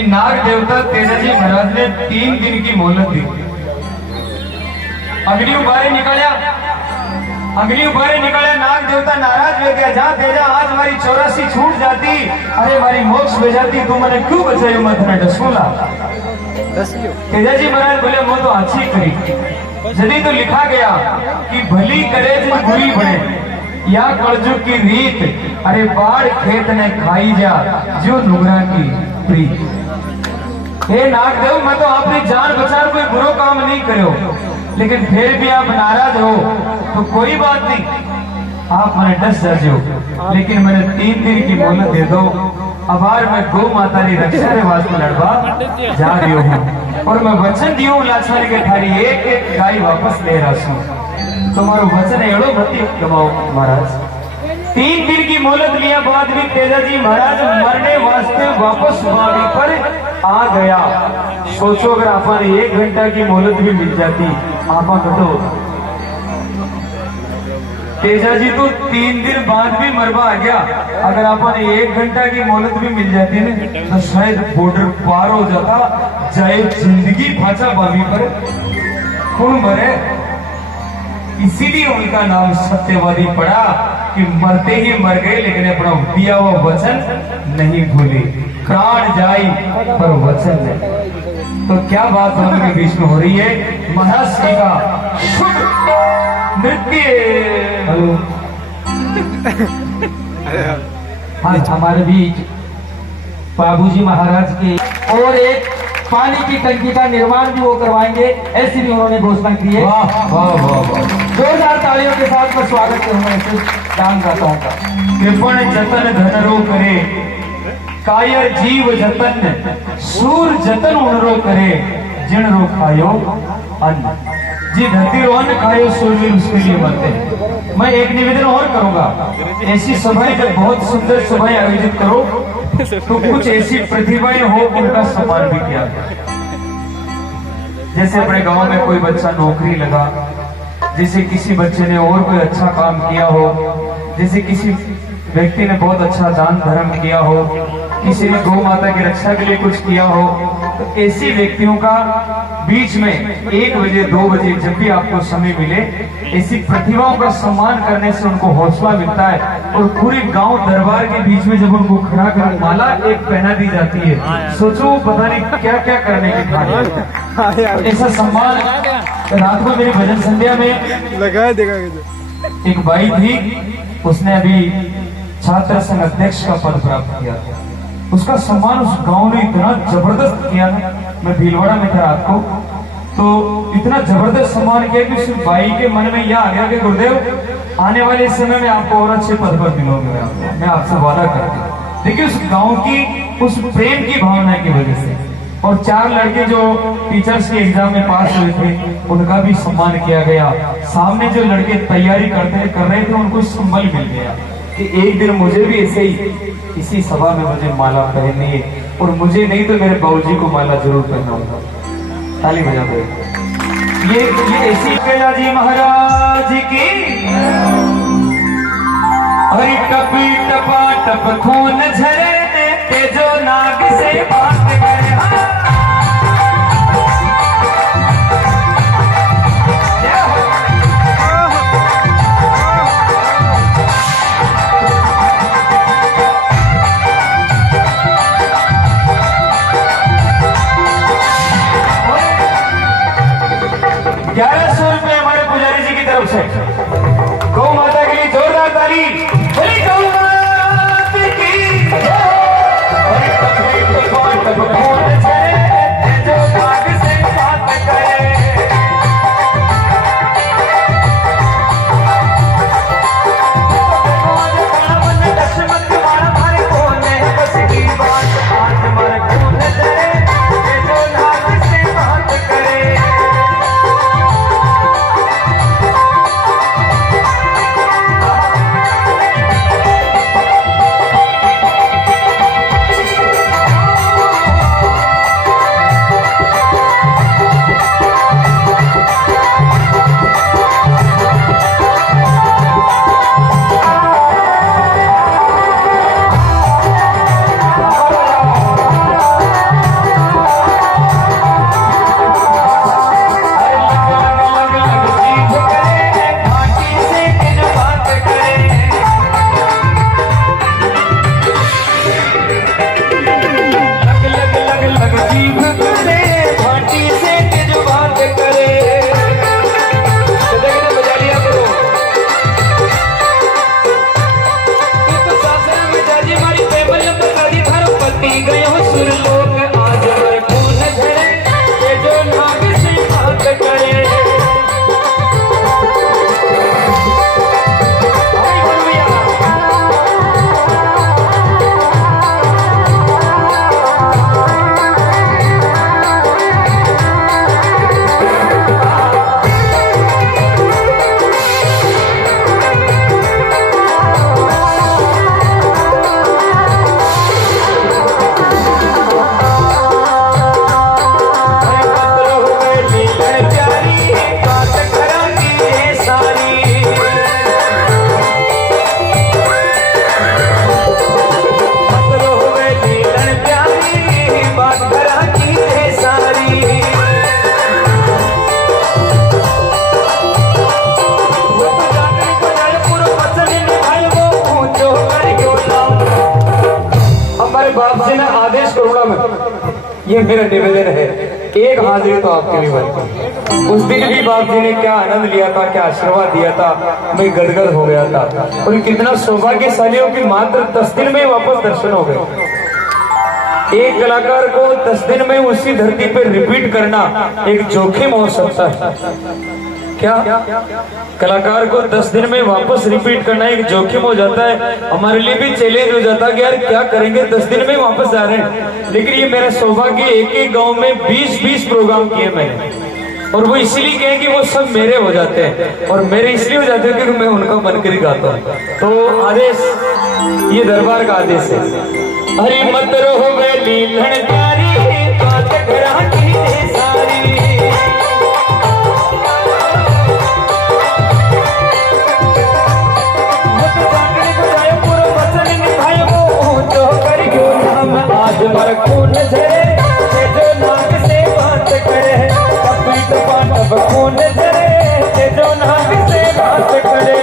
कि नाग देवता तेजाजी महाराज ने 3 दिन की मोहलत दी। अग्नि उबारे निकलिया, नाग देवता नाराज हो गया। जहाँ तेजा आज हमारी 84 छूट जाती, अरे हमारी मोक्ष में जाती, तू मैंने क्यों बचाई मत ने डसूला। तेजाजी महाराज बोले वो तो अच्छी करी, जदी तो लिखा गया कि भली करे जो बुरी बने, या कलजुग की रीत, अरे बाढ़ खेत ने खाई जा जो नुगरा की प्रीत। हे नागदेव, मैं तो आपने जान बचा कोई बुरा काम नहीं करो, लेकिन फिर भी आप नाराज हो तो कोई बात नहीं, आप मैंने 10 जाओ, लेकिन मैंने 3 दिन की मोहलत दे दो। अबार मैं गौ माता की रक्षा के वास्ते लड़वा जा रही हूँ, और मैं वचन दियो लाचारी के थारी एक एक गाय वापस ले रहा हूँ। तुम्हारो वचन एड़ो मत गवाओ महाराज। 3 दिन की मोहलत लिया बाद भी तेजाजी महाराज मरने वास्ते वापस वादी पर आ गया। सोचो अगर आपने 1 घंटा की मोहलत भी मिल जाती, आपा कटो तेजाजी तो 3 दिन बाद भी मरवा आ गया। अगर आपने 1 घंटा की मोहलत भी मिल जाती ना, तो शायद बॉर्डर पार हो जाता, चाहे जिंदगी भाचा बावी पर खून मरे। इसीलिए उनका नाम सत्यवादी पड़ा कि मरते ही मर गए, लेकिन अपना दिया हुआ वचन नहीं भूले। प्राण जाई पर वचन नहीं। तो क्या बात उनके बीच में हो रही है? महाराज श्री का शुभ नृत्य। आज हमारे बीच बाबूजी महाराज के और एक पानी की टंकी का निर्माण भी वो करवाएंगे, ऐसी भी उन्होंने घोषणा की है। वाह वाह वाह वाह। 2000 तालियों के साथ मैं स्वागत करूंगा इस दान दाताओं का। कृपण जतन धनरो करे, कायर जीव जतन, सूर जतन उनरो करे, जिन रो खायो अन्न। जी धरती रो अन्न खायो, सूरवीर उसके लिए मरते हैं। मैं एक निवेदन और करूंगा, ऐसी सभाएं जब बहुत सुंदर सभाएं आयोजित करो तो कुछ ऐसी प्रतिभाएं हो उनका सम्मान भी किया। जैसे अपने गांव में कोई बच्चा नौकरी लगा, जैसे किसी बच्चे ने और कोई अच्छा काम किया हो, जैसे किसी व्यक्ति ने बहुत अच्छा दान धर्म किया हो, किसी ने गौ माता की रक्षा के लिए कुछ किया हो, तो ऐसे व्यक्तियों का बीच में 1 बजे 2 बजे जब भी आपको समय मिले, ऐसी प्रतिभाओं का सम्मान करने से उनको हौसला मिलता है। और पूरे गांव दरबार के बीच में जब उनको खड़ा कर माला एक पहना दी जाती है, सोचो पता नहीं क्या क्या करने की था। ऐसा सम्मान रात को मेरी भजन संध्या में लगाया देगा। एक बाई थी, उसने अभी छात्र संघ अध्यक्ष का पद प्राप्त किया। उसका सम्मान उस गांव ने इतना जबरदस्त किया ना, मैं भीलवाड़ा में था रात को, तो इतना जबरदस्त सम्मान किया कि उस बाई के मन में यह आ गया कि गुरुदेव आने वाले समय में आपको और अच्छे पद पर मिलोगे, मैं आपसे वादा करता हूँ। देखिए उस गांव की उस प्रेम की भावना की वजह से, और 4 लड़के जो टीचर्स के एग्जाम में पास हुए थे उनका भी सम्मान किया गया। सामने जो लड़के तैयारी कर रहे थे उनको संबल मिल गया कि एक दिन मुझे भी ऐसे ही इसी सभा में मुझे माला पहननी है, और मुझे नहीं तो मेरे बाबूजी को माला जरूर पहनाऊंगा। ताली बजा दो। ये ऐसी तेजाजी महाराज की, अरे टपी टपा टप खून झरे, तेजो नाग से बात करे। ₹1100 हमारे पुजारी जी की तरफ से। गौ माता के लिए जोरदार ताली। बोली गौ माता की जय। आदेश करूंगा मैं, ये मेरा निवेदन है। एक हाजिरी तो आपके लिए बनती। उस दिन भी बाप जी ने क्या आनंद लिया था, क्या आशीर्वाद दिया था, मैं गदगद हो गया था। और कितना सौभाग्यशाली हो कि मात्र 10 दिन में वापस दर्शन हो गए। एक कलाकार को 10 दिन में उसी धरती पर रिपीट करना एक जोखिम हो सकता है। क्या कलाकार को 10 दिन में वापस रिपीट करना एक जोखिम हो जाता है। हमारे लिए भी चैलेंज हो जाता है कि यार क्या करेंगे, 10 दिन में वापस जा रहे हैं। लेकिन ये मेरा सौभाग्य, एक एक गांव में 20-20 प्रोग्राम किए मैंने, और वो इसलिए कहे कि वो सब मेरे हो जाते हैं। और मेरे इसलिए हो जाते हैं क्योंकि मैं उनका बनकर ही गाता हूँ। तो आदेश, ये दरबार का आदेश है। हरी मत रहो बेली लड़कारी, बात घरा की सारी, मत जागने को जाए पूरा वचन निभाए वो जो कर क्यों नाम आज मर खून झरे, जो नाग से बात करे कपीट पांडव खून झरे, जो नाग से बात करे।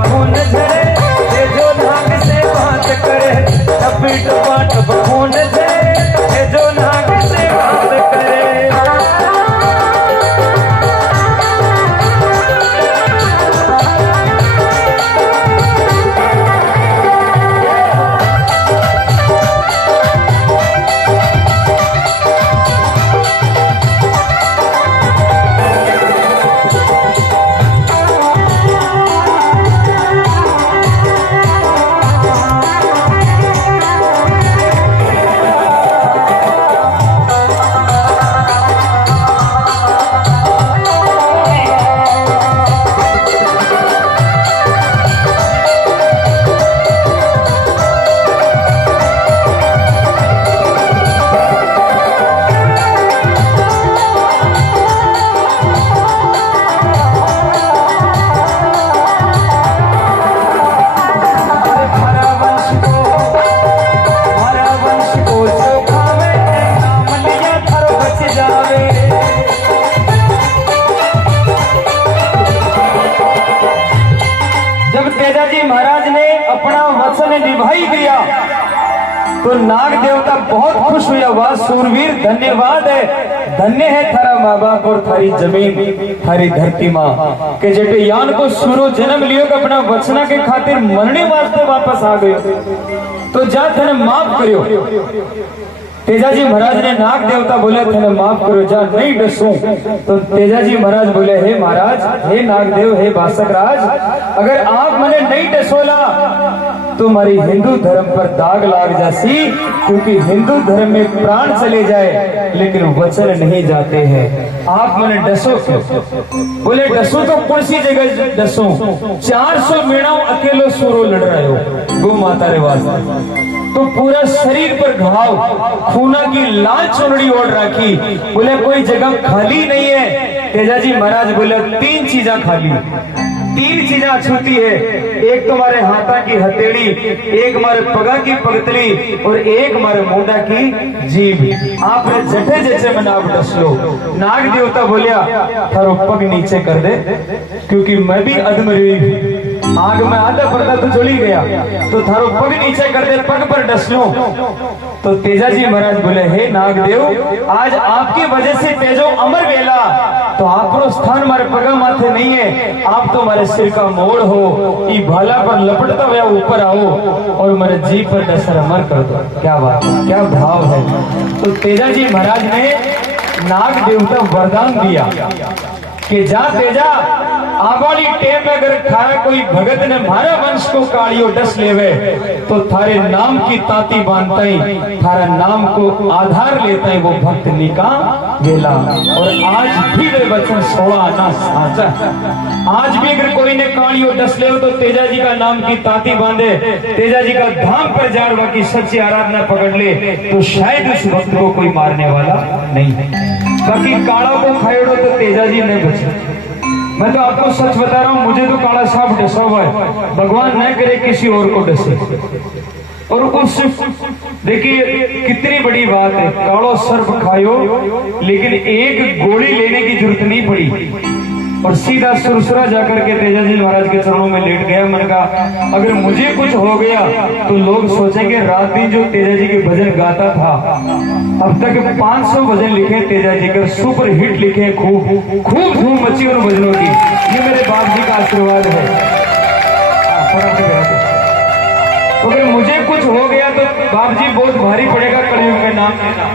खून झरे, जो नाग से बात करे कपीट पांडव खून झरे, जो नाग से बात करे। तेजाजी महाराज ने अपना वचन निभाई दिया तो नाग देवता बहुत खुश हुआ। वाह सूरवीर, धन्यवाद है, धन्य है थारा माँ बाप और थारी जमीन, थारी धरती माँ के जेटे यान को सूरो जन्म लियो के अपना वचना के खातिर मरने वास्ते वापस आ गयो, तो जा थने माफ करियो। तेजाजी महाराज ने नाग देवता बोले थे माफ करो, जा नहीं डसूं। तो तेजाजी महाराज बोले, हे महाराज, हे नागदेव, हे बासक राज, अगर आप मने नहीं डसोला तो हमारी हिंदू धर्म पर दाग लाग जासी, क्योंकि हिंदू धर्म में प्राण चले जाए लेकिन वचन नहीं जाते हैं। आप मने डसो क्यों? बोले डसो तो कौन सी जगह डसो, 400 मेड़ाओं अकेलो सूरो लड़ रहे हो गो माता रे वास्ते, तो पूरा शरीर पर घाव, खूना की लाल चुनड़ी ओढ़ रखी। बोले कोई जगह खाली नहीं है। तेजाजी महाराज बोले 3 चीजें खाली, 3 चीजें अछूती है। एक तो हमारे हाथा की हथेड़ी, एक हमारे पगा की पगतली और एक हमारे मुंडा की जीभ। आपने जटे जैसे में नाप डस लो। नाग देवता बोलिया थारो पग नीचे कर दे, क्योंकि मैं भी अधमरी आग में आधा पर्दा तो जली गया, तो थारो पग नीचे कर दे, पग पर डस लो। तो तेजाजी महाराज बोले, हे नागदेव, आज आपकी वजह से तेजो अमर वेला, तो आपको स्थान हमारे पगा माथे नहीं है, आप तो हमारे सिर का मोड़ हो, कि भाला पर लपटता हुआ ऊपर आओ और मेरे जी पर डसर अमर कर दो। क्या बात, क्या भाव है। तो तेजाजी महाराज ने नाग देवता वरदान दिया कि जा तेजा आवाली टेम में अगर थारा कोई भगत ने मारा वंश को कालियो डस लेवे तो थारे नाम की ताती बांधता ही थारा नाम को आधार लेता ही वो भक्त निका वेला। और आज भी वे वचन 16 आना साचा। आज भी अगर कोई ने कालियो डस ले तो तेजा जी का नाम की ताती बांधे, तेजा जी का धाम पर जाड़वा की सच्ची आराधना पकड़ ले तो शायद उस भक्त को कोई मारने वाला नहीं है। बाकी काला को खाएड़ो तो तेजा जी नहीं बचे। मैं तो आपको सच बता रहा हूँ, मुझे तो काला सांप डसा हुआ है, भगवान न करे किसी और को डसे। और उस देखिए कितनी बड़ी बात है, कालो सर्प खायो लेकिन एक गोली लेने की जरूरत नहीं पड़ी और सीधा सुरसरा जाकर के तेजा जी महाराज के चरणों में लेट गया। मैंने कहा अगर मुझे कुछ हो गया तो लोग सोचेंगे रात दिन जो तेजा जी के भजन गाता था, अब तक 500 भजन लिखे तेजा जी का, सुपर हिट लिखे, खूब खूब धूम मची उन भजनों की। ये मेरे बाप जी का आशीर्वाद है। तो अगर मुझे कुछ हो गया तो बाप जी बहुत भारी पड़ेगा कलयुग में नाम लेना।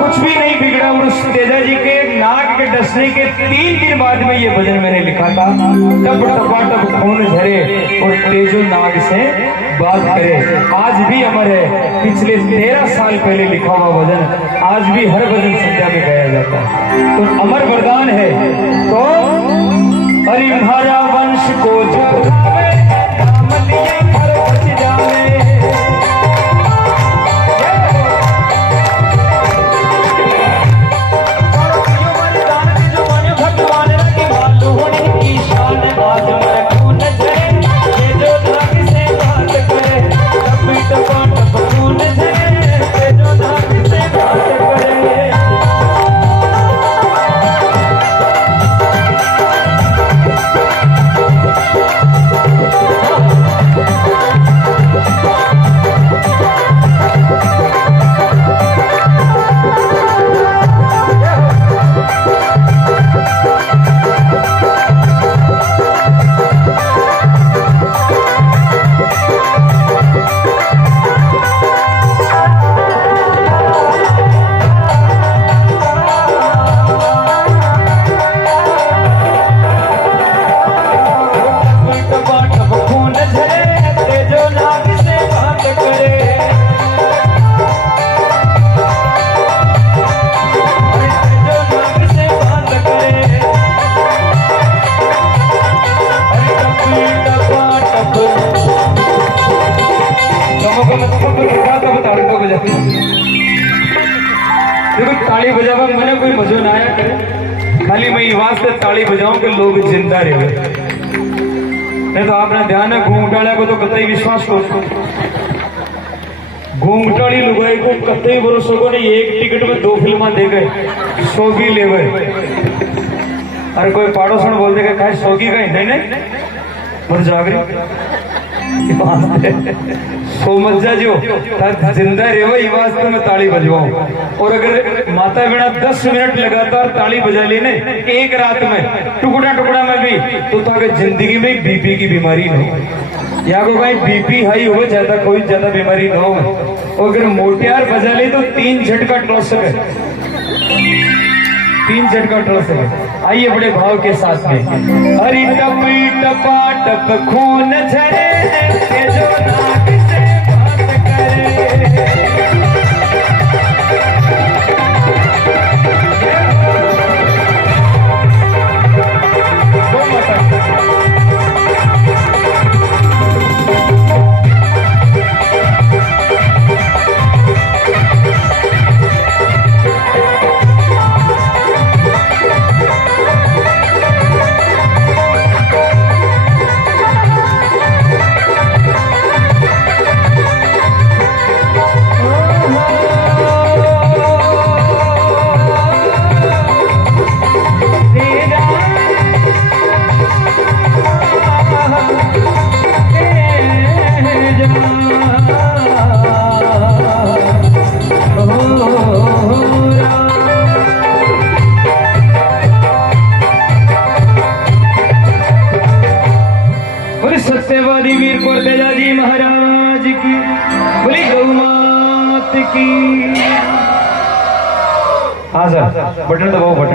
कुछ भी नहीं बिगड़ा। और उस तेजा जी के नाग के डसने के 3 दिन बाद में ये भजन मैंने लिखा था। टप टपा टप खून झरे और तेजो नाग से बात करे। आज भी अमर है, पिछले 13 साल पहले लिखा हुआ भजन आज भी हर भजन संध्या में गाया जाता है। तो अमर वरदान है। तो अरे महारा वंश को झुकावे, नाम लिए घर बच जावे। देखो ताली बजावा मैंने कोई मजो ना आया करे, खाली मैं ये वास्ते ताली बजाऊं कि लोग जिंदा रहे। नहीं तो आपने ध्यान है घूंघटाड़ा को तो कतई विश्वास करो, घूंघटाड़ी लुगाई को कतई भरोसा को नहीं। एक टिकट में 2 फिल्मा दे गए, 100 की ले गए। अरे कोई पाड़ोसन बोल देगा खाए 100 की गए, नहीं पर जागरी सोमज्जा जो जिंदा रहे वास्ते में ताली बजवाऊं। और अगर माता बिना 10 मिनट लगातार ताली बजा लेने एक रात में टुकड़ा टुकड़ा में भी तो अगर जिंदगी में बीपी की बीमारी नहीं, या को भाई बीपी हाई हो ज्यादा कोई ज्यादा बीमारी न हो। और अगर मोटियार बजा ले तो 3 झटका टोल सके, 3 झटका टोल सके। आइए बड़े भाव के साथ में। हरी टपी टपा टप खून झरे, तेजो नाग से बात करे। सत्यवादी वीर को तेजा जी महाराज की, बोली गौ मात की। हाँ सर, बटन दबाओ बटन।